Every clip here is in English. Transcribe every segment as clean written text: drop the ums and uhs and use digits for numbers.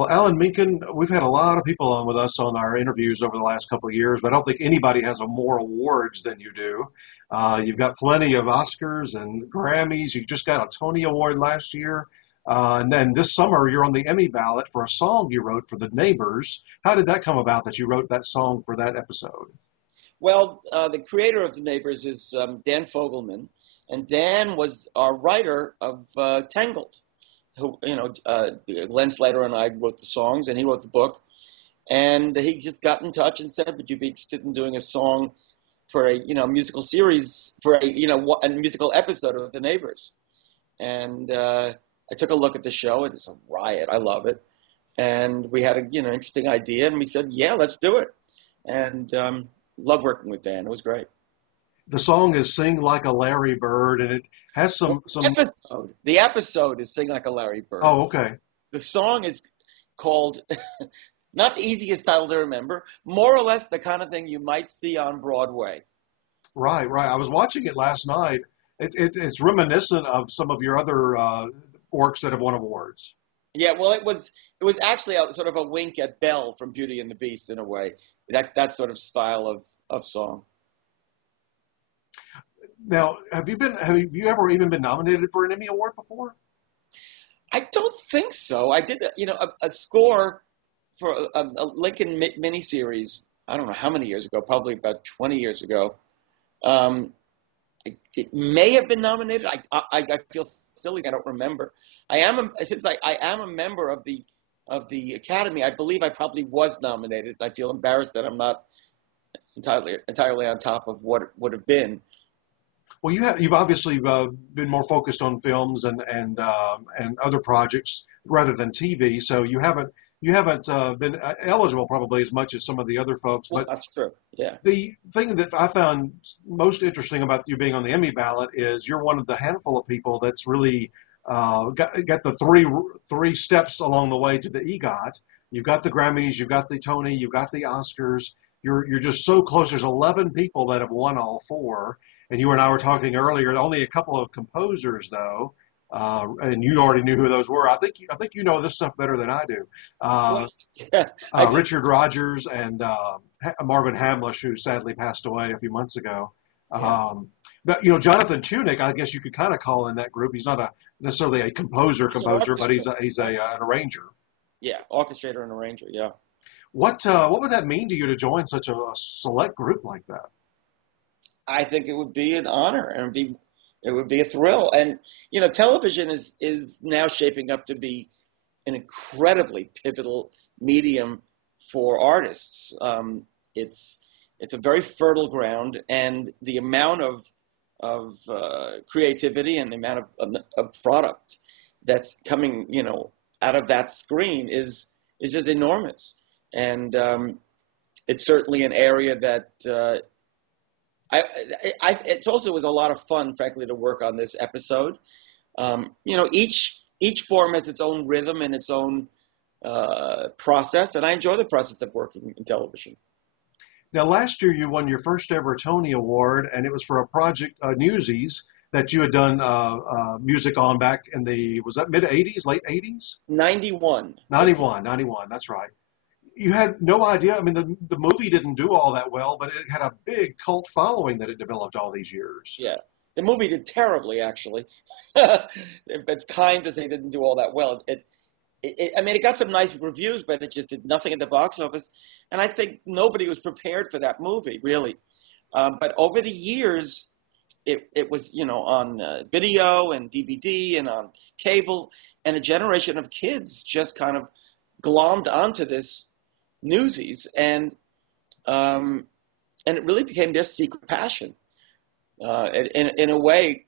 Well, Alan Menken, we've had a lot of people on with us on our interviews over the last couple of years, but I don't think anybody has more awards than you do. You've got plenty of Oscars and Grammys. You just got a Tony Award last year. And then this summer, you're on the Emmy ballot for a song you wrote for The Neighbors. How did that come about that you wrote that song for that episode? Well, the creator of The Neighbors is Dan Fogelman, and Dan was our writer of Tangled. Who, Glenn Slater and I wrote the songs, and he wrote the book. And he just got in touch and said, "Would you be interested in doing a song for a musical series for a musical episode of The Neighbors?" And I took a look at the show, and it's a riot. I love it, and we had a interesting idea, and we said, "Yeah, let's do it." And love working with Dan. It was great. The song is "Sing Like a Larry Bird," and it has some. The episode is "Sing Like a Larry Bird." Oh, okay. The song is called, not the easiest title to remember, more or less the kind of thing you might see on Broadway. Right. I was watching it last night. It's reminiscent of some of your other works that have won awards. Yeah, well, it was actually sort of a wink at Belle from Beauty and the Beast in a way. That sort of style of song. Now, have you ever even been nominated for an Emmy Award before? I don't think so. I did, a score for a Lincoln miniseries. I don't know how many years ago, probably about 20 years ago. It may have been nominated. I feel silly. I don't remember. Since I am a member of the Academy, I believe I probably was nominated. I feel embarrassed that I'm not entirely on top of what it would have been. Well, you've obviously been more focused on films and other projects rather than TV, so you haven't been eligible probably as much as some of the other folks. Well, but that's true. Yeah. The thing that I found most interesting about you being on the Emmy ballot is you're one of the handful of people that's really got the three steps along the way to the EGOT. You've got the Grammys, you've got the Tony, you've got the Oscars. You're just so close. There's 11 people that have won all four. And you and I were talking earlier, only a couple of composers, though, and you already knew who those were. I think you know this stuff better than I do. Richard Rodgers and Marvin Hamlish, who sadly passed away a few months ago. Yeah. But Jonathan Tunick, I guess you could kind of call in that group. He's not necessarily a composer, but he's an arranger. Yeah, orchestrator and arranger. Yeah. What would that mean to you to join such a select group like that? I think it would be an honor, and it would be a thrill. And television is now shaping up to be an incredibly pivotal medium for artists. It's a very fertile ground, and the amount of creativity and the amount of product that's coming out of that screen is just enormous. And it's certainly an area that. It also was a lot of fun, frankly, to work on this episode. Each form has its own rhythm and its own process, and I enjoy the process of working in television. Now, last year you won your first ever Tony Award, and it was for a project, Newsies, that you had done music on back in was that mid-'80s, late '80s? 91. 91, that's right. You had no idea. I mean, the movie didn't do all that well, but it had a big cult following that it developed all these years. Yeah. The movie did terribly, actually. It's kind to say it didn't do all that well. It got some nice reviews, but it just did nothing at the box office. And I think nobody was prepared for that movie, really. But over the years, it was, on video and DVD and on cable, and a generation of kids just kind of glommed onto this Newsies, and it really became their secret passion. In a way,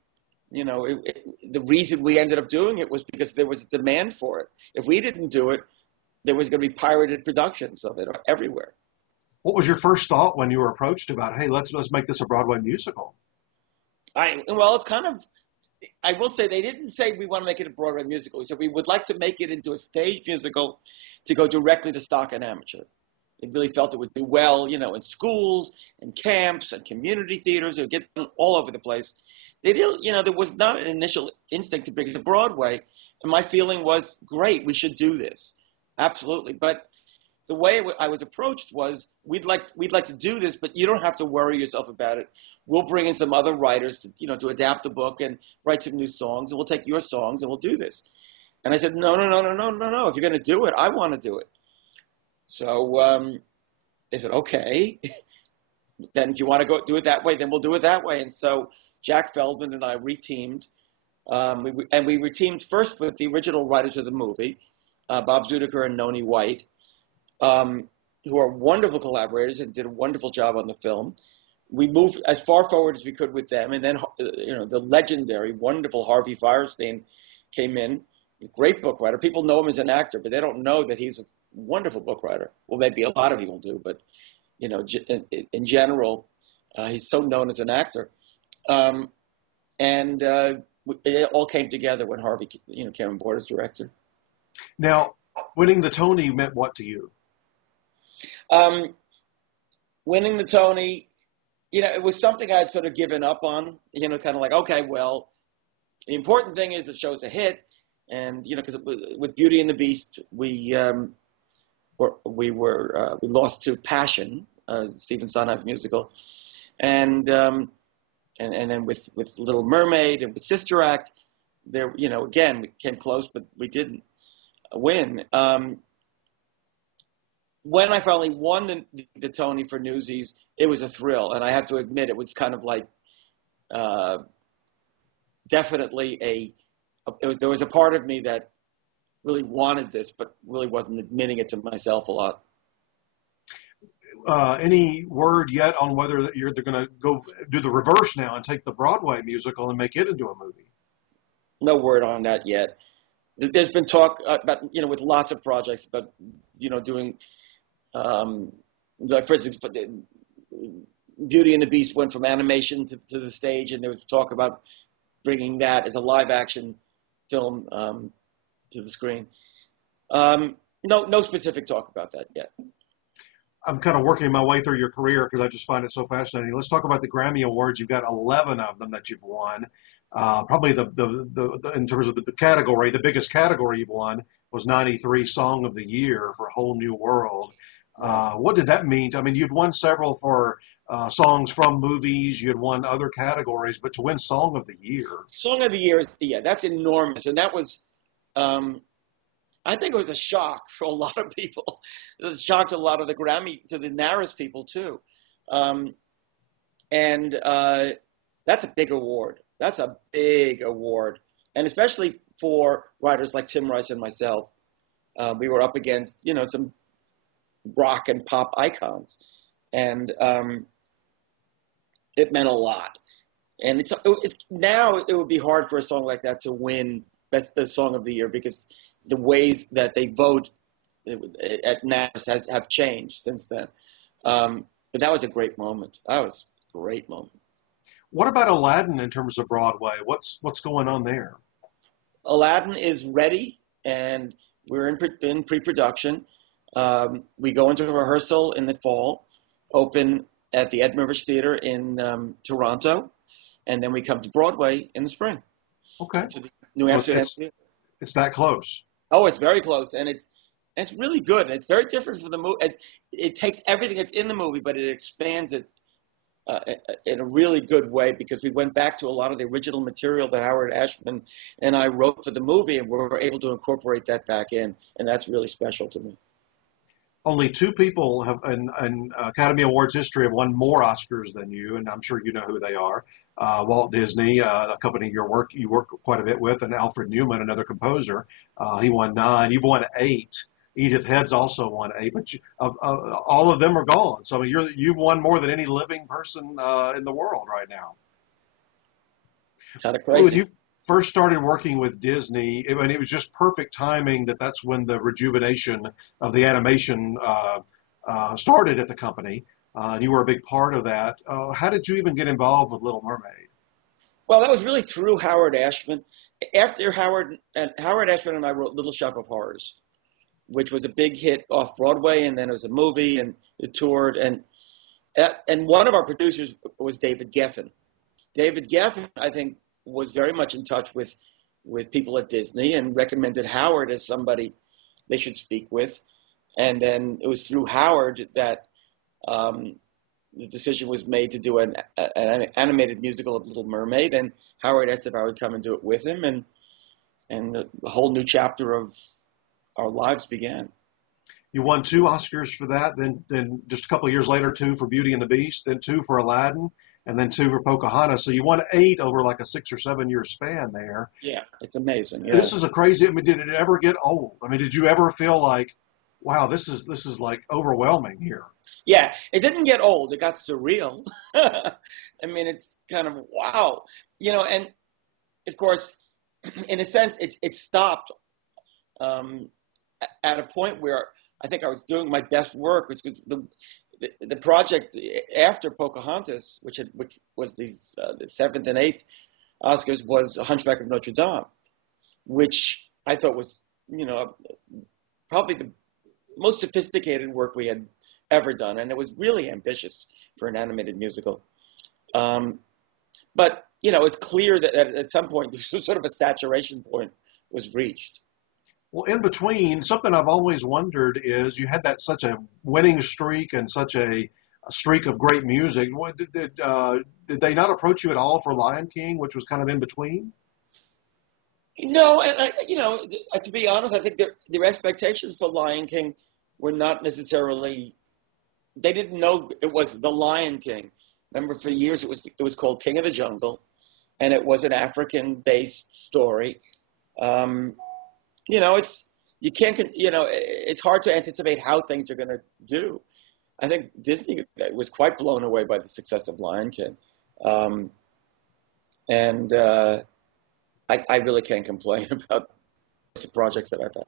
the reason we ended up doing it was because there was a demand for it. If we didn't do it, there was going to be pirated productions of it everywhere. What was your first thought when you were approached about, hey, let's make this a Broadway musical? It's kind of. I will say they didn't say we want to make it a Broadway musical. We said we would like to make it into a stage musical to go directly to stock and amateur. They really felt it would do well, in schools and camps and community theaters. It would get all over the place. There was not an initial instinct to bring it to Broadway. And my feeling was, great, we should do this. Absolutely. But the way I was approached was, we'd like to do this, but you don't have to worry yourself about it. We'll bring in some other writers to adapt the book and write some new songs, and we'll take your songs and we'll do this. And I said, no, no, no, no, no, no, no. If you're going to do it, I want to do it. So they said, okay. Then if you want to go do it that way, then we'll do it that way. And so Jack Feldman and I reteamed. We reteamed first with the original writers of the movie, Bob Zudiker and Noni White, who are wonderful collaborators and did a wonderful job on the film. We moved as far forward as we could with them. And then, the legendary, wonderful Harvey Fierstein came in, a great book writer. People know him as an actor, but they don't know that he's a wonderful book writer. Well, maybe a lot of people do, but, in general, he's so known as an actor. It all came together when Harvey, came on board as director. Now, winning the Tony meant what to you? Winning the Tony, it was something I'd sort of given up on, kind of like, okay, well, the important thing is the show's a hit. And, because with Beauty and the Beast, we lost to Passion, Stephen Sondheim's musical. And then with Little Mermaid and with Sister Act, there, again, we came close, but we didn't win. When I finally won the Tony for Newsies, it was a thrill, and I have to admit it was kind of like definitely there was a part of me that really wanted this, but really wasn't admitting it to myself a lot. Any word yet on whether they're going to go do the reverse now and take the Broadway musical and make it into a movie? No word on that yet. There's been talk about, with lots of projects, but, doing, like, for instance, Beauty and the Beast went from animation to the stage, and there was talk about bringing that as a live action film to the screen. No specific talk about that yet. I'm kind of working my way through your career because I just find it so fascinating. Let's talk about the Grammy Awards. You've got 11 of them that you've won. Probably the in terms of the category, the biggest category you've won was 93 Song of the Year for Whole New World. What did that mean? I mean, you'd won several for songs from movies. You'd won other categories, but to win Song of the Year. Song of the Year that's enormous. And that was, I think it was a shock for a lot of people. It was a shock to a lot of the NARAS people too. That's a big award. That's a big award. And especially for writers like Tim Rice and myself. We were up against, some rock and pop icons. And it meant a lot. And it's now it would be hard for a song like that to win the Song of the Year because the ways that they vote at NARAS have changed since then. But that was a great moment. That was a great moment. What about Aladdin in terms of Broadway? What's going on there? Aladdin is ready, and we're in pre-production. We go into rehearsal in the fall, open at the Ed Rivers Theater in Toronto, and then we come to Broadway in the spring. Okay. To the New Amsterdam Theater. It's that close. Oh, it's very close, and it's really good. It's very different from the movie. It takes everything that's in the movie, but it expands it in a really good way because we went back to a lot of the original material that Howard Ashman and I wrote for the movie, and we were able to incorporate that back in, and that's really special to me. Only two people have in Academy Awards history have won more Oscars than you, and I'm sure you know who they are. Walt Disney, a company you work quite a bit with, and Alfred Newman, another composer. He won 9. You've won 8. Edith Head's also won 8, but all of them are gone. So I mean, you've won more than any living person in the world right now. Kind of crazy. When you first started working with Disney, it was just perfect timing that's when the rejuvenation of the animation started at the company. And you were a big part of that. How did you even get involved with Little Mermaid? Well, that was really through Howard Ashman. After Howard Ashman and I wrote Little Shop of Horrors, which was a big hit off Broadway, and then it was a movie, and it toured. And one of our producers was David Geffen. David Geffen, I think, was very much in touch with people at Disney and recommended Howard as somebody they should speak with. And then it was through Howard that the decision was made to do an animated musical of Little Mermaid, and Howard asked if I would come and do it with him, and the whole new chapter of our lives began. You won 2 Oscars for that, then just a couple of years later, 2 for Beauty and the Beast, then 2 for Aladdin, and then 2 for Pocahontas. So you won 8 over like a 6 or 7 year span there. Yeah, it's amazing. Yeah. This is a crazy. I mean, did it ever get old? I mean, did you ever feel like, wow, this is like overwhelming here? Yeah, it didn't get old. It got surreal. I mean, it's kind of wow, and of course, in a sense, it stopped at a point where I think I was doing my best work, which was the project after Pocahontas, which was the 7th and 8th Oscars, was Hunchback of Notre Dame, which I thought was, probably the most sophisticated work we had ever done, and it was really ambitious for an animated musical. But it's clear that at some point, sort of a saturation point was reached. Well, in between, something I've always wondered is you had such a winning streak and such a streak of great music. Did they not approach you at all for Lion King, which was kind of in between? No, and to be honest, I think their expectations for Lion King were not necessarily. They didn't know it was the Lion King. Remember, for years it was called King of the Jungle, and it was an African-based story. It's hard to anticipate how things are going to do. I think Disney was quite blown away by the success of Lion King. I really can't complain about the projects that I've had.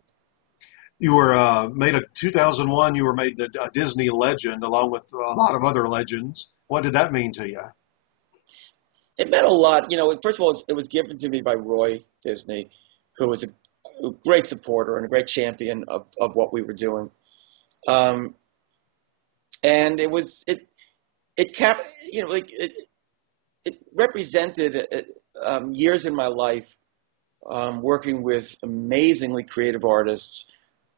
You were made 2001. You were made a Disney legend along with a lot of other legends. What did that mean to you? It meant a lot. First of all, it was given to me by Roy Disney, who was a great supporter and a great champion of what we were doing. And it represented years in my life working with amazingly creative artists,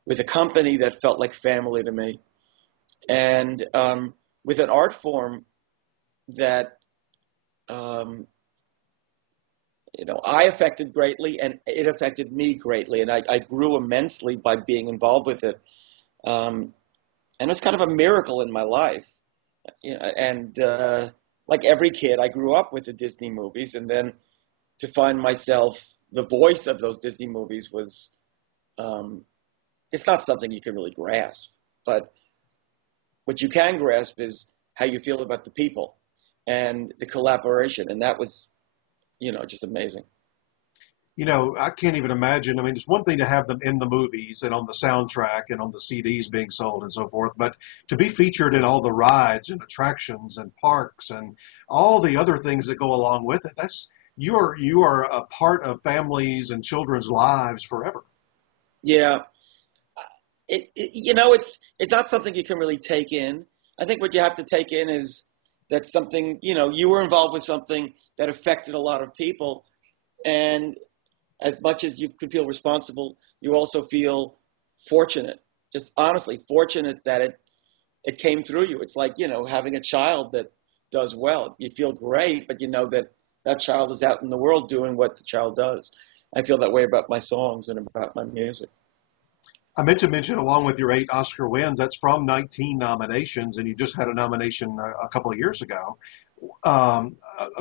with a company that felt like family to me, and with an art form that I affected greatly, and it affected me greatly, and I grew immensely by being involved with it. And it was kind of a miracle in my life. Like every kid, I grew up with the Disney movies, and then to find myself the voice of those Disney movies was, it's not something you can really grasp, but what you can grasp is how you feel about the people and the collaboration, and that was, just amazing. I can't even imagine. I mean, it's one thing to have them in the movies and on the soundtrack and on the CDs being sold and so forth, but to be featured in all the rides and attractions and parks and all the other things that go along with it, you are a part of families and children's lives forever. Yeah. It's not something you can really take in. I think what you have to take in is that something, you were involved with something that affected a lot of people, and as much as you could feel responsible, you also feel fortunate, just honestly fortunate that it came through you. It's like, having a child that does well. You feel great, but you know that child is out in the world doing what the child does. I feel that way about my songs and about my music. I meant to mention, along with your 8 Oscar wins, that's from 19 nominations, and you just had a nomination a couple of years ago. A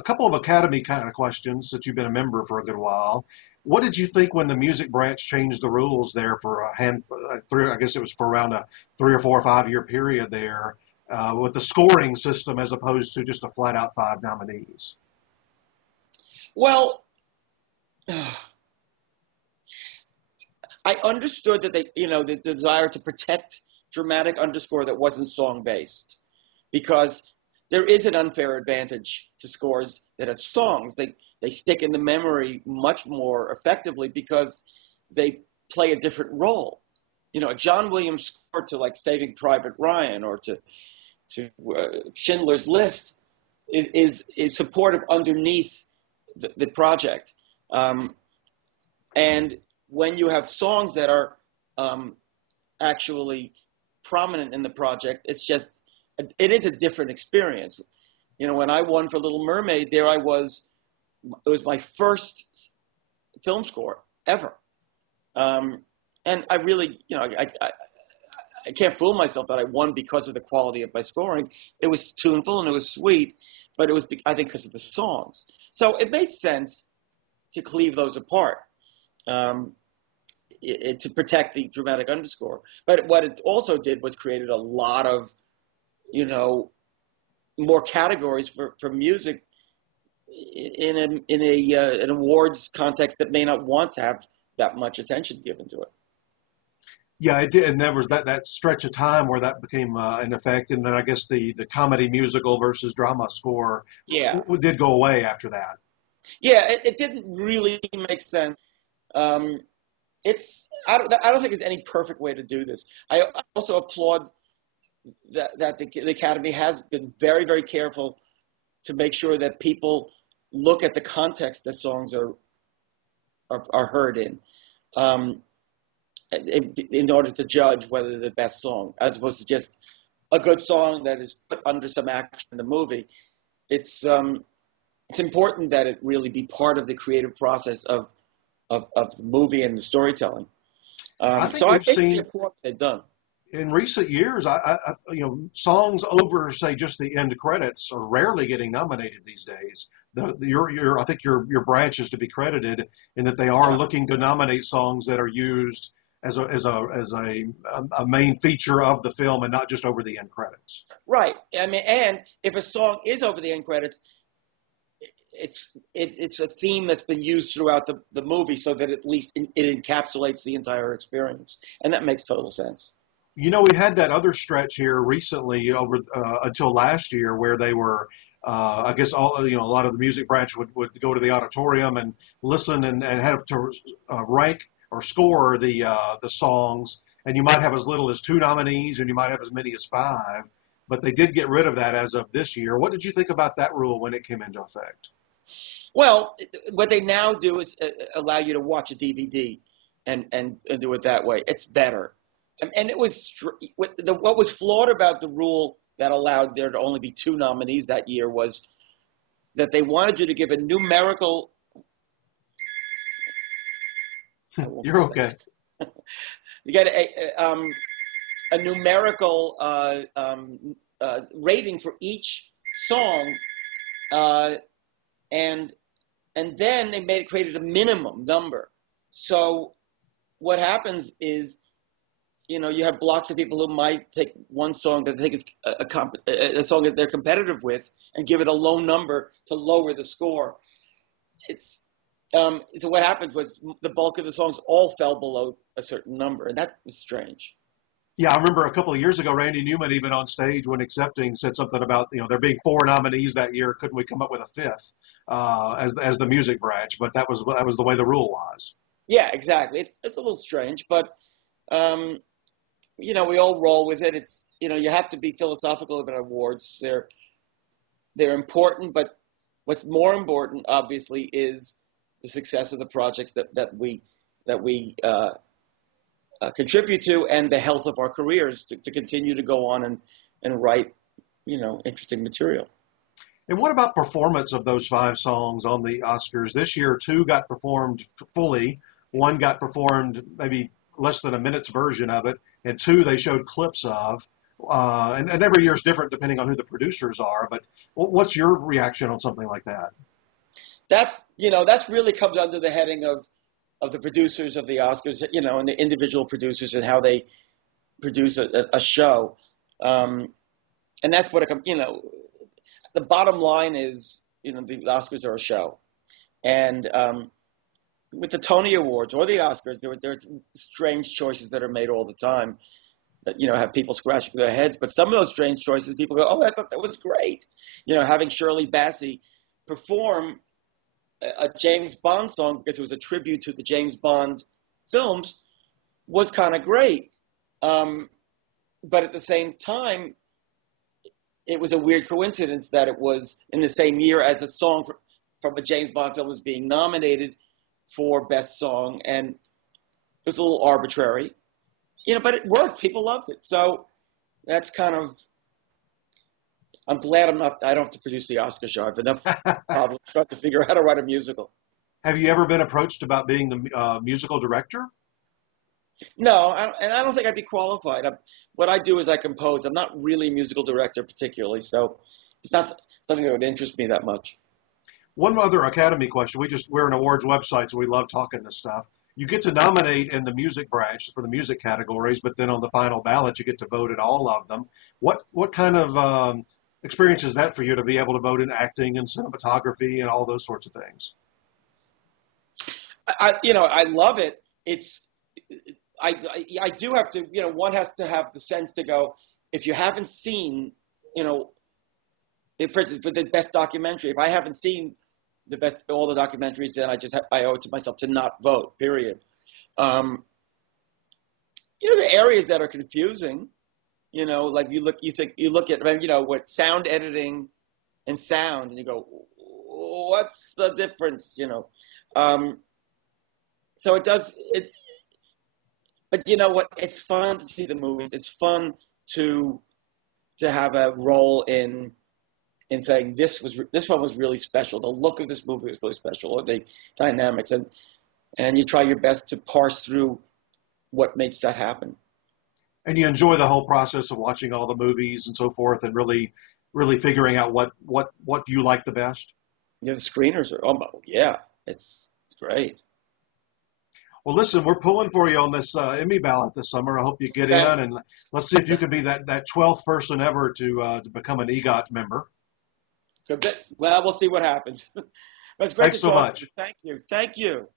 couple of Academy kind of questions, that you've been a member for a good while. What did you think when the music branch changed the rules there for I guess it was for around a 3 or 4 or 5 year period there, with the scoring system as opposed to just a flat out 5 nominees? Well, I understood that the desire to protect dramatic underscore that wasn't song based, because there is an unfair advantage to scores that have songs. They stick in the memory much more effectively because they play a different role. A John Williams score to like Saving Private Ryan or to Schindler's List is supportive underneath the project. And when you have songs that are actually prominent in the project. It's just, it is a different experience. You know, when I won for Little Mermaid, there I was. It was my first film score ever, and I really, you know, I can't fool myself that I won because of the quality of my scoring. It was tuneful and it was sweet, but it was, I think, because of the songs. So it made sense to cleave those apart, to protect the dramatic underscore. But what it also did was created a lot of, you know, more categories for music in an awards context that may not want to have that much attention given to it. Yeah, it did, and there was that stretch of time where that became an effect, and then I guess the comedy musical versus drama score did go away after that. Yeah, it didn't really make sense. I don't think there's any perfect way to do this. I also applaud that the Academy has been very, very careful to make sure that people look at the context that songs are heard in order to judge whether they're the best song, as opposed to just a good song that is put under some action in the movie. It's important that it really be part of the creative process of the movie and the storytelling. I think we've seen what they've done. In recent years, you know, songs over, say, just the end credits are rarely getting nominated these days. I think your branch is to be credited in that they are looking to nominate songs that are used as a main feature of the film and not just over the end credits. Right. I mean, and if a song is over the end credits, it's a theme that's been used throughout the movie, so that at least it encapsulates the entire experience, and that makes total sense. You know, we had that other stretch here recently over until last year where they were, I guess, a lot of the music branch would go to the auditorium and listen and have to rank or score the songs, and you might have as little as 2 nominees and you might have as many as 5, but they did get rid of that as of this year. What did you think about that rule when it came into effect? Well, what they now do is allow you to watch a DVD and do it that way. It's better. And it was what was flawed about the rule that allowed there to only be 2 nominees that year was that they wanted you to give a numerical. You're okay. You get a numerical rating for each song, and then they created a minimum number. So what happens is, you know, you have blocks of people who might take one song that they think is a song that they're competitive with and give it a low number to lower the score. So what happened was the bulk of the songs all fell below a certain number, and that was strange. Yeah, I remember a couple of years ago, Randy Newman, even on stage when accepting, said something about, you know, there being 4 nominees that year. Couldn't we come up with a 5th as the music branch? But that was the way the rule was. Yeah, exactly. It's a little strange, but you know, we all roll with it. It's, you know, you have to be philosophical about awards. They're important, but what's more important, obviously, is the success of the projects that we contribute to, and the health of our careers to continue to go on and write, you know, interesting material. And what about performance of those 5 songs on the Oscars? This year, 2 got performed fully. 1 got performed maybe less than a minute's version of it, and 2 they showed clips of. And every year is different depending on who the producers are. But what's your reaction on something like that? That's really comes under the heading of the producers of the Oscars, you know, and the individual producers and how they produce a show. And that's what you know, the bottom line is, you know, the Oscars are a show. And with the Tony Awards or the Oscars, there's strange choices that are made all the time that, you know, have people scratching their heads. But some of those strange choices, people go, oh, I thought that was great. You know, having Shirley Bassey perform a James Bond song because it was a tribute to the James Bond films was kind of great. But at the same time, it was a weird coincidence that it was in the same year as a song from a James Bond film was being nominated for Best Song, and it was a little arbitrary. but it worked. People loved it. So that's kind of. I'm glad I don't have to produce the Oscar show. I have enough problems trying to figure out how to write a musical. Have you ever been approached about being the musical director? No, and I don't think I'd be qualified. What I do is I compose. I'm not really a musical director particularly, so it's not something that would interest me that much. One other Academy question. We're an awards website, so we love talking this stuff. You get to nominate in the music branch for the music categories, but then on the final ballot, you get to vote in all of them. What kind of experience is that for you to be able to vote in acting and cinematography and all those sorts of things? I love it. I do have to, one has to have the sense to go, if you haven't seen, for instance, for the best documentary, if I haven't seen all the documentaries, then I owe it to myself to not vote, period. There are areas that are confusing, like you look at, what sound editing and sound, and you go, what's the difference, so but you know what? It's fun to see the movies. It's fun to have a role in saying this one was really special. The look of this movie was really special, or the dynamics, and you try your best to parse through what makes that happen. And you enjoy the whole process of watching all the movies and so forth, and really, really figuring out what you like the best. Yeah, the screeners are it's great. Well, listen, we're pulling for you on this Emmy ballot this summer. I hope you get in, and let's see if you can be that 12th person ever to become an EGOT member. Well, we'll see what happens. But it's great Thanks to so talk much. to you. Thank you.